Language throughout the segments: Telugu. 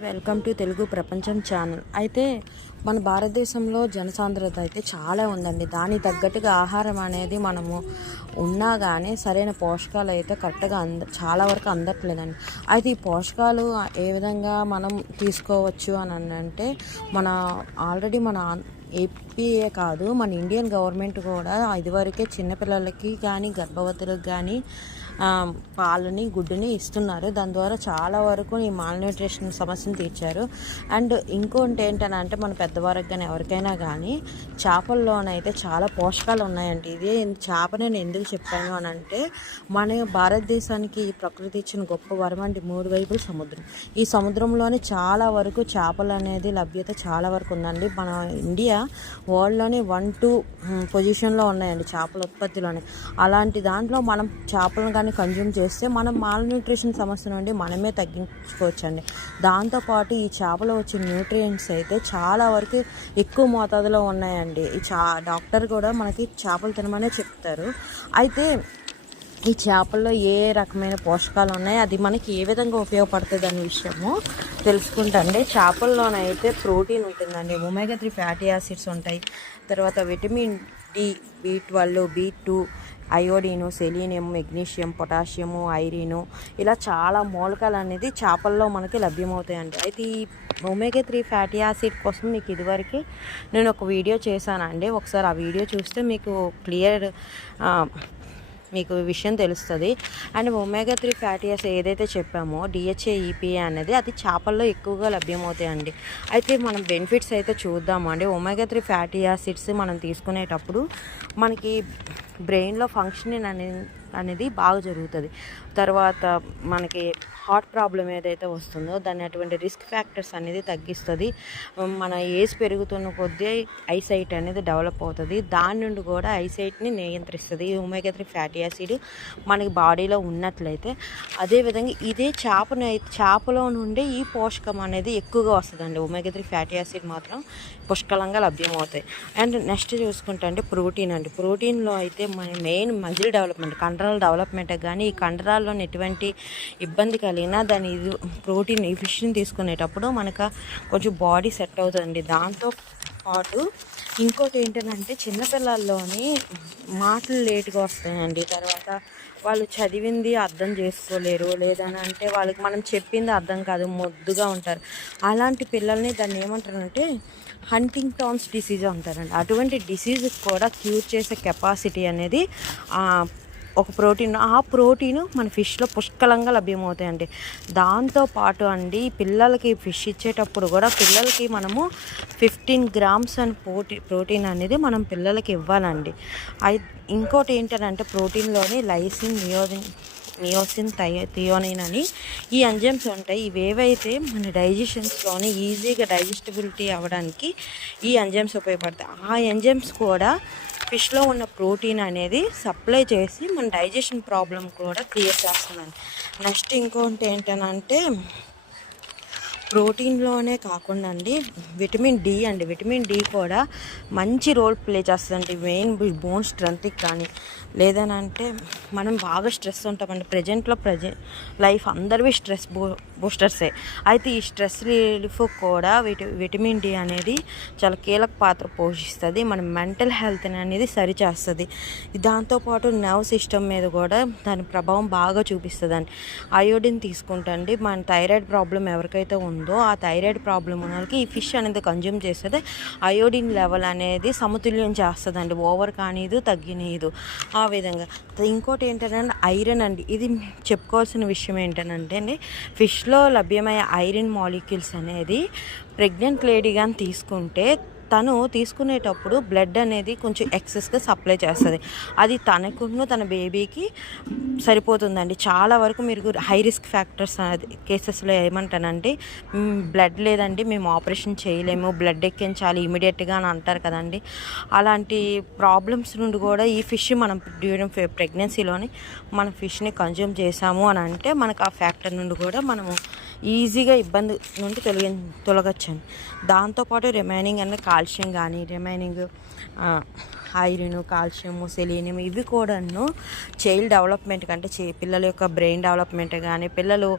వెల్కమ్ టు తెలుగు ప్రపంచం ఛానల్. అయితే మన భారతదేశంలో జనసాంద్రత అయితే చాలా ఉందండి. దానికి తగ్గట్టుగా ఆహారం అనేది మనము ఉన్నా కానీ సరైన పోషకాలు అయితే కరెక్ట్గా చాలా వరకు అందట్లేదండి. అయితే ఈ పోషకాలు ఏ విధంగా మనం తీసుకోవచ్చు అని అంటే ఆల్రెడీ మన ఏపీఏ కాదు, మన ఇండియన్ గవర్నమెంట్ కూడా ఇదివరకే చిన్నపిల్లలకి కానీ గర్భవతులకు కానీ పాలని గుడ్డుని ఇస్తున్నారు. దాని ద్వారా చాలా వరకు ఈ మాల్న్యూట్రిషన్ సమస్యను తీర్చారు. అండ్ ఇంకోటి ఏంటంటే మన పెద్దవారికి కానీ ఎవరికైనా కానీ చేపల్లోనైతే చాలా పోషకాలు ఉన్నాయండి. ఇదే చేప నేను ఎందుకు చెప్పాను అని అంటే మన భారతదేశానికి ఈ ప్రకృతి ఇచ్చిన గొప్ప వరం అండి. 3 వైపుల సముద్రం. ఈ సముద్రంలోనే చాలా వరకు చేపలు అనేది లభ్యత చాలా వరకు ఉందండి. మన ఇండియా వరల్డ్లోనే 1-2 పొజిషన్లో ఉన్నాయండి చేపల ఉత్పత్తిలోనే. అలాంటి దాంట్లో మనం చేపలను కానీ కన్జ్యూమ్ చేస్తే మనం మాల్న్యూట్రిషన్ సమస్య నుండి మనమే తగ్గించుకోవచ్చండి. దాంతోపాటు ఈ చేపలో వచ్చే న్యూట్రియంట్స్ అయితే చాలా వరకు ఎక్కువ మోతాదులో ఉన్నాయండి. డాక్టర్ కూడా మనకి చేపలు తినమనే చెప్తారు. అయితే ఈ చేపల్లో ఏ రకమైన పోషకాలు ఉన్నాయి, అది మనకి ఏ విధంగా ఉపయోగపడుతుంది అనే విషయము తెలుసుకుంటండి. చేపల్లోనైతే ప్రోటీన్ ఉంటుందండి, ఒమేగా 3 ఫ్యాటీ యాసిడ్స్ ఉంటాయి, తర్వాత vitamin D, B12, B2, iodine, selenium, magnesium, potassium, iron, ఇలా చాలా మూలకాలు అనేది చేపల్లో మనకి లభ్యమవుతాయండి. అయితే ఈ ఒమేగా 3 ఫ్యాటీ యాసిడ్ కోసం మీకు ఇదివరకు నేను ఒక వీడియో చేశానండి. ఒకసారి ఆ వీడియో చూస్తే మీకు విషయం తెలుస్తుంది. అండ్ ఒమేగా 3 ఫ్యాటీ యాసిడ్ ఏదైతే చెప్పామో DHA, EPA అనేది అది చేపల్లో ఎక్కువగా లభ్యమవుతాయండి. అయితే మనం బెనిఫిట్స్ అయితే చూద్దామండి. ఒమేగా 3 ఫ్యాటీ యాసిడ్స్ మనం తీసుకునేటప్పుడు మనకి బ్రెయిన్లో ఫంక్షనింగ్ అనేది బాగా జరుగుతుంది. తర్వాత మనకి హార్ట్ ప్రాబ్లం ఏదైతే వస్తుందో దాన్ని అటువంటి రిస్క్ ఫ్యాక్టర్స్ అనేది తగ్గిస్తుంది. మన ఏజ్ పెరుగుతున్న కొద్దీ ఐసైట్ అనేది డెవలప్ అవుతుంది. దాని నుండి కూడా ఐసైట్ని నియంత్రిస్తుంది ఈ ఒమేగా 3 ఫ్యాటీ యాసిడ్ మనకి బాడీలో ఉన్నట్లయితే. అదేవిధంగా ఇదే చేపలో నుండి ఈ పోషకం అనేది ఎక్కువగా వస్తుందండి. ఒమేగా 3 ఫ్యాటీ యాసిడ్ మాత్రం పుష్కలంగా లభ్యమవుతాయి. అండ్ నెక్స్ట్ చూసుకుంటే అంటే ప్రోటీన్ అండి. ప్రోటీన్లో అయితే మన మెయిన్ మజిల్ డెవలప్మెంట్, కండరాల డెవలప్మెంట్ కానీ ఈ కండరాల్లో ఎటువంటి ఇబ్బంది కలిగినా దాని ప్రోటీన్ ఈ ఫిష్ని తీసుకునేటప్పుడు మనకు కొంచెం బాడీ సెట్ అవుతుందండి. దాంతో పాటు ఇంకోటి ఏంటంటే చిన్నపిల్లల్లోని మాటలు లేట్గా వస్తాయండి. తర్వాత వాళ్ళు చదివింది అర్థం చేసుకోలేరు, లేదనంటే వాళ్ళకి మనం చెప్పింది అర్థం కాదు, మొద్దుగా ఉంటారు. అలాంటి పిల్లల్ని దాన్ని ఏమంటారంటే హంటింగ్టన్స్ డిసీజ్ అంటారండి. అటువంటి డిసీజ్ కూడా క్యూర్ చేసే కెపాసిటీ అనేది ఒక ప్రోటీన్, ఆ ప్రోటీన్ మన ఫిష్లో పుష్కలంగా లభ్యమవుతాయండి. దాంతోపాటు అండి పిల్లలకి ఫిష్ ఇచ్చేటప్పుడు కూడా పిల్లలకి మనము 15 grams అని ప్రోటీన్ అనేది మనం పిల్లలకి ఇవ్వాలండి. ఇంకోటి ఏంటంటే ప్రోటీన్లోని లైసిన్, నియోసిన్, థియోనిన్ అని ఈ ఎంజైమ్స్ ఉంటాయి. ఇవేవైతే మన డైజెషన్స్లోని ఈజీగా డైజెస్టబిలిటీ అవ్వడానికి ఈ ఎంజైమ్స్ ఉపయోగపడతాయి. ఆ ఎంజైమ్స్ కూడా ఫిష్లో ఉన్న ప్రోటీన్ అనేది సప్లై చేసి మన డైజెషన్ ప్రాబ్లం కూడా క్లియర్ చేస్తుందండి. నెక్స్ట్ ఇంకోటి ఏంటంటే ప్రోటీన్లోనే కాకుండా అండి విటమిన్ డి అండి. విటమిన్ డి కూడా మంచి రోల్ ప్లే చేస్తుందండి. మెయిన్ బోన్ స్ట్రెంత్కి కానీ లేదనంటే మనం బాగా స్ట్రెస్ ఉంటామండి. ప్రజెంట్ లైఫ్ అందరివి స్ట్రెస్ బూస్టర్సే. అయితే ఈ స్ట్రెస్ రిలీఫ్ కూడా విటమిన్ డి అనేది చాలా కీలక పాత్ర పోషిస్తుంది. మన మెంటల్ హెల్త్ని అనేది సరిచేస్తుంది. దాంతోపాటు నర్వ్ సిస్టమ్ మీద కూడా దాని ప్రభావం బాగా చూపిస్తుందండి. అయోడిన్ తీసుకుంటండి మన థైరాయిడ్ ప్రాబ్లం ఎవరికైతే ఉందో ఆ థైరాయిడ్ ప్రాబ్లం ఉన్న వాళ్ళకి ఈ ఫిష్ అనేది కన్జ్యూమ్ చేస్తే అయోడిన్ లెవెల్ అనేది సమతుల్యం చేస్తుందండి. ఓవర్ కానీదు, తగ్గినీదు. ఆ విధంగా ఇంకోటి ఏంటంటే ఐరన్ అండి. ఇది చెప్పుకోవాల్సిన విషయం ఏంటంటే అండి ఫిష్లో లభ్యమయ్యే ఐరన్ మాలిక్యూల్స్ అనేది ప్రెగ్నెంట్ లేడీ కానీ తీసుకుంటే తను తీసుకునేటప్పుడు బ్లడ్ అనేది కొంచెం ఎక్సెస్గా సప్లై చేస్తుంది. అది తనకును తన బేబీకి సరిపోతుందండి. చాలా వరకు మీరు హై రిస్క్ ఫ్యాక్టర్స్ కేసెస్లో ఏమంటానంటే బ్లడ్ లేదండి, మేము ఆపరేషన్ చేయలేము, బ్లడ్ ఎక్కించాలి ఇమీడియట్గా అని అంటారు కదండి. అలాంటి ప్రాబ్లమ్స్ నుండి కూడా ఈ ఫిష్ మనం డ్యూరింగ్ ప్రెగ్నెన్సీలోని మన ఫిష్ని కన్జ్యూమ్ చేసాము అని అంటే మనకు ఆ ఫ్యాక్టర్ నుండి కూడా మనము ఈజీగా ఇబ్బంది నుండి తొలగచ్చండి. దాంతోపాటు రిమైనింగ్ అనే కాల్షియం కానీ రిమైనింగ్ ఐరన్, కాల్షియము, సెలీనియం ఇవి కూడాను చైల్డ్ డెవలప్మెంట్ కంటే పిల్లల యొక్క బ్రెయిన్ డెవలప్మెంట్ కానీ పిల్లలు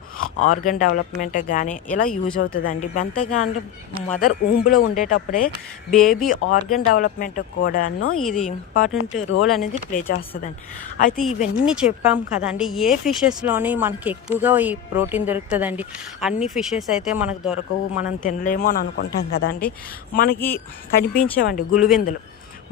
ఆర్గన్ డెవలప్మెంట్ కానీ ఇలా యూజ్ అవుతుందండి. అంతేగాని మదర్ ఊంబులో ఉండేటప్పుడే బేబీ ఆర్గన్ డెవలప్మెంట్ కూడాను ఇది ఇంపార్టెంట్ రోల్ అనేది ప్లే చేస్తుందండి. అయితే ఇవన్నీ చెప్పాం కదండి. ఏ ఫిషెస్లోని మనకి ఎక్కువగా ఈ ప్రోటీన్ దొరుకుతుందండి? అన్ని ఫిషెస్ అయితే మనకు దొరకవు, మనం తినలేము అని అనుకుంటాం కదండి. మనకి కనిపించేవండి గులివెందులు,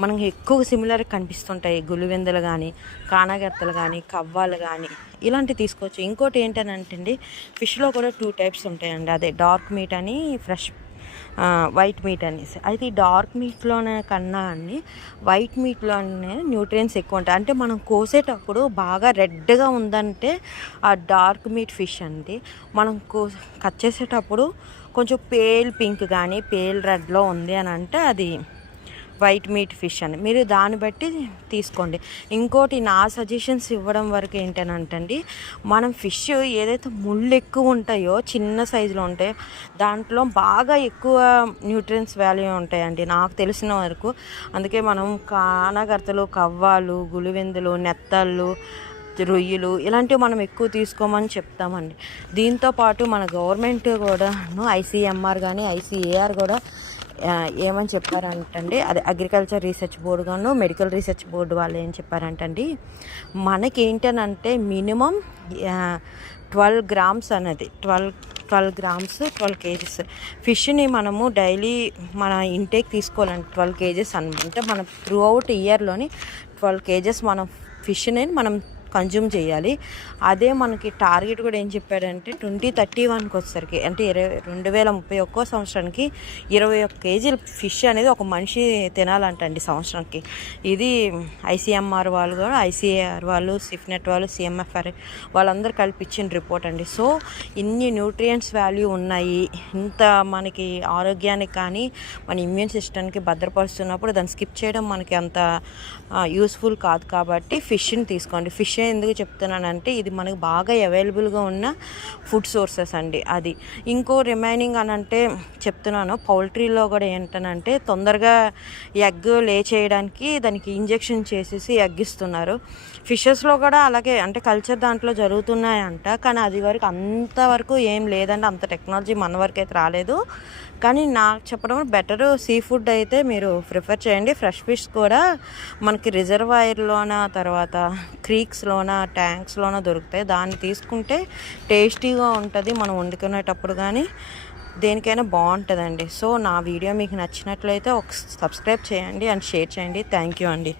మనకి ఎక్కువ సిమిలర్ కనిపిస్తుంటాయి. గులివెందులు కానీ, కానాగత్తలు కానీ, కవ్వాలు కానీ ఇలాంటివి తీసుకోవచ్చు. ఇంకోటి ఏంటనంటే ఫిష్లో కూడా 2 టైప్స్ ఉంటాయండి. అదే డార్క్ మీట్ అని, ఫ్రెష్ వైట్ మీట్ అనేసి. అయితే ఈ డార్క్ మీట్లోనే కన్నా అండి వైట్ మీట్లోనే న్యూట్రియన్స్ ఎక్కువ ఉంటాయి. అంటే మనం కోసేటప్పుడు బాగా రెడ్గా ఉందంటే ఆ డార్క్ మీట్ ఫిష్ అండి. మనం కట్ చేసేటప్పుడు కొంచెం పేల్ పింక్ కానీ పేల్ రెడ్లో ఉంది అని అంటే అది వైట్ మీట్ ఫిష్ అని. మీరు దాన్ని బట్టి తీసుకోండి. ఇంకోటి నా సజెషన్స్ ఇవ్వడం వరకు ఏంటనంటండి, మనం ఫిష్ ఏదైతే ముళ్ళు ఎక్కువ ఉంటాయో చిన్న సైజులో ఉంటాయో దాంట్లో బాగా ఎక్కువ న్యూట్రియన్స్ వాల్యూ ఉంటాయండి నాకు తెలిసిన వరకు. అందుకే మనం కానగర్తలు, కవ్వాలు, గులివెందులు, నెత్తళ్ళు, రొయ్యలు ఇలాంటివి మనం ఎక్కువ తీసుకోమని చెప్తామండి. దీంతోపాటు మన గవర్నమెంట్ కూడాను ఐసీఎంఆర్ కానీ ఐసీఏఆర్ కూడా ఏమని చెప్పారంటండి, అది అగ్రికల్చర్ రీసెర్చ్ బోర్డు గాను మెడికల్ రీసెర్చ్ బోర్డు వాళ్ళు ఏం చెప్పారంటండి, మనకేంటనంటే మినిమం 12 గ్రామ్స్ అనేది 12 గ్రామ్స్ 12 కేజీస్ ఫిష్ని మనము డైలీ మన ఇంటేక్ తీసుకోవాలండి. 12 కేజెస్ అనమాట. మనం త్రూ అవుట్ ఇయర్లోని 12 కేజెస్ మనం ఫిష్ని మనం కన్జ్యూమ్ చేయాలి. అదే మనకి టార్గెట్ కూడా ఏం చెప్పాడంటే 2031కి వచ్చేసరికి అంటే 2031 సంవత్సరానికి 21 కేజీల ఫిష్ అనేది ఒక మనిషి తినాలంటండి సంవత్సరానికి. ఇది ఐసీఎంఆర్ వాళ్ళు కూడా, ఐసీఏఆర్ వాళ్ళు, సిఫ్నెట్ వాళ్ళు, సిఎంఎఫ్ఆర్ వాళ్ళందరూ కలిపి ఇచ్చిన రిపోర్ట్ అండి. సో ఇన్ని న్యూట్రియంట్స్ వాల్యూ ఉన్నాయి. ఇంత మనకి ఆరోగ్యానికి కానీ మన ఇమ్యూన్ సిస్టమ్కి భద్రపరుస్తున్నప్పుడు దాన్ని స్కిప్ చేయడం మనకి అంత యూస్ఫుల్ కాదు. కాబట్టి ఫిష్ని తీసుకోండి. ఫిష్ ఎందుకు చెప్తున్నానంటే ఇది మనకు బాగా అవైలబుల్గా ఉన్న ఫుడ్ సోర్సెస్ అండి. అది ఇంకో రిమైనింగ్ అని అంటే చెప్తున్నాను, పౌల్ట్రీలో కూడా ఏంటనంటే తొందరగా ఎగ్ లే చేయడానికి దానికి ఇంజెక్షన్ చేసేసి ఎగ్ ఇస్తున్నారు. ఫిషెస్లో కూడా అలాగే అంటే కల్చర్ దాంట్లో జరుగుతున్నాయంట. కానీ అది వరకు అంతవరకు ఏం లేదండి, అంత టెక్నాలజీ మన వరకు అయితే రాలేదు. కానీ నాకు చెప్పడం బెటర్ సీ ఫుడ్ అయితే మీరు ప్రిఫర్ చేయండి. ఫ్రెష్ ఫిష్ కూడా మనకి రిజర్వాయర్లోన, తర్వాత క్రీక్స్లోన, ట్యాంక్స్లోన దొరుకుతాయి. దాన్ని తీసుకుంటే టేస్టీగా ఉంటుంది మనం వండుకునేటప్పుడు కానీ దేనికైనా బాగుంటుందండి. సో నా వీడియో మీకు నచ్చినట్లయితే ఒక సబ్స్క్రైబ్ చేయండి అండ్ షేర్ చేయండి. థ్యాంక్ యూ అండి.